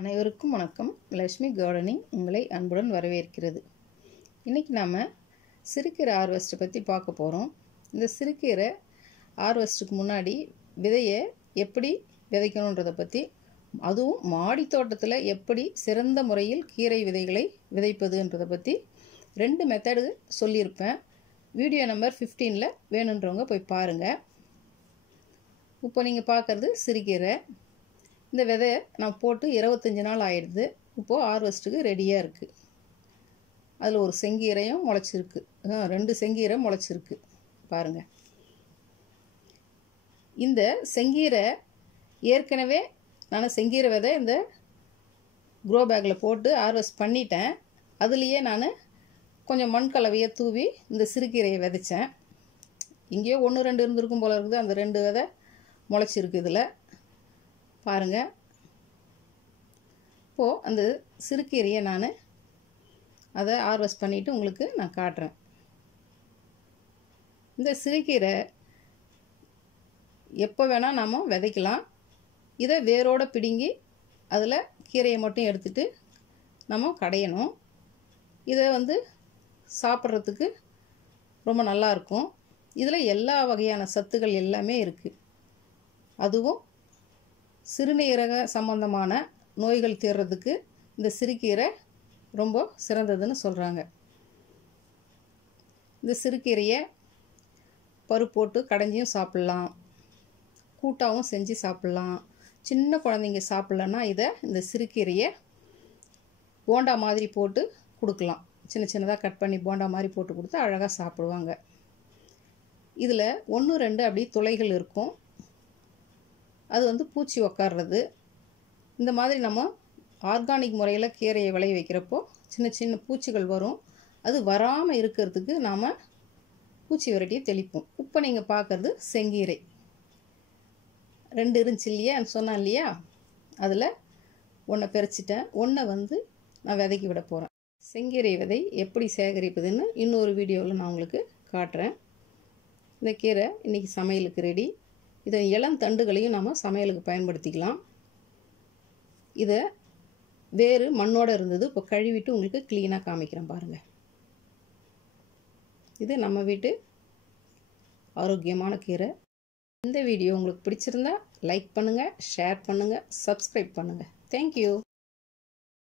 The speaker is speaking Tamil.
அனைவருக்கும் வணக்கம். லட்சுமி கார்டனிங் உங்களை அன்புடன் வரவேற்கிறது. இன்றைக்கி நாம் சிறுகீரை ஹார்வெஸ்ட்டை பற்றி பார்க்க போகிறோம். இந்த சிறுகீரை ஹார்வெஸ்ட்டுக்கு முன்னாடி விதையை எப்படி விதைக்கணுன்றதை பற்றி, அதுவும் மாடி தோட்டத்தில் எப்படி சிறந்த முறையில் கீரை விதைகளை விதைப்பதுன்றதை பற்றி 2 மெத்தடு சொல்லியிருப்பேன். வீடியோ நம்பர் 15 வேணுன்றவங்க போய் பாருங்கள். இப்போ நீங்கள் பார்க்குறது சிறுகீரை. இந்த விதை நான் போட்டு 25 நாள் ஆயிடுது. இப்போது ஹார்வெஸ்ட்டுக்கு ரெடியாக இருக்குது. அதில் ஒரு செங்கீரையும் முளைச்சிருக்கு, 2 செங்கீரை முளைச்சிருக்கு பாருங்கள். இந்த செங்கீரை ஏற்கனவே நான் செங்கீரை விதை இந்த க்ரோ பேக்கில் போட்டு ஹார்வெஸ்ட் பண்ணிட்டேன். அதுலேயே நான் கொஞ்சம் மண் கலவையை தூவி இந்த சிறுகீரையை விதைச்சேன். இங்கேயோ 1-2 இருந்திருக்கும் போல இருக்குது. அந்த 2 விதை முளைச்சிருக்கு இதில் பாருங்கள். இப்போது அந்த சிறுகீரையை நான் அதை ஹார்வெஸ்ட் பண்ணிவிட்டு உங்களுக்கு நான் காட்டுறேன். இந்த சிறுகீரை எப்போ வேணால் நாம் விதைக்கலாம். இதை வேரோடு பிடுங்கி அதில் கீரையை மட்டும் எடுத்துகிட்டு நம்ம கடையணும். இதை சாப்பிட்றதுக்கு ரொம்ப நல்லாயிருக்கும். இதில் எல்லா வகையான சத்துக்கள் எல்லாமே இருக்குது. அதுவும் சிறுநீரக சம்பந்தமான நோய்கள் தீர்றதுக்கு இந்த சிறுகீரை ரொம்ப சிறந்ததுன்னு சொல்கிறாங்க. இந்த சிறுகீரையை பருப்பு போட்டு கடைஞ்சியும் சாப்பிட்லாம், கூட்டாகவும் செஞ்சு சாப்பிட்லாம். சின்ன குழந்தைங்க சாப்பிட்லன்னா இந்த சிறுகீரையை போண்டா மாதிரி போட்டு கொடுக்கலாம். சின்ன சின்னதாக கட் பண்ணி போண்டா மாதிரி போட்டு கொடுத்தா அழகாக சாப்பிடுவாங்க. இதில் 1-2 அப்படி துளைகள் இருக்கும். அது பூச்சி உக்காடுறது. இந்த மாதிரி நம்ம ஆர்கானிக் முறையில் கீரையை விளைய வைக்கிறப்போ சின்ன சின்ன பூச்சிகள் வரும். அது வராமல் இருக்கிறதுக்கு நாம் பூச்சி விரட்டியை தெளிப்போம். இப்போ நீங்கள் பார்க்குறது செங்கீரை 2 இருந்துச்சு இல்லையா, சொன்னேன் இல்லையா, அதில் 1 பறிச்சிட்டேன். 1 நான் விதைக்கி விட போகிறேன். செங்கீரை விதை எப்படி சேகரிப்பதுன்னு இன்னொரு வீடியோவில் நான் உங்களுக்கு காட்டுறேன். இந்த கீரை இன்றைக்கி சமையலுக்கு ரெடி. இதை இளந்தண்டுகளையும் நம்ம சமையலுக்கு பயன்படுத்திக்கலாம். இதை வேறு மண்ணோடு இருந்தது. இப்போ கழுவிட்டு உங்களுக்கு க்ளீனாக காமிக்கிறேன் பாருங்கள். இது நம்ம வீட்டு ஆரோக்கியமான கீரை. இந்த வீடியோ உங்களுக்கு பிடிச்சிருந்தா லைக் பண்ணுங்கள், ஷேர் பண்ணுங்கள், சப்ஸ்கிரைப் பண்ணுங்கள். தேங்க்யூ.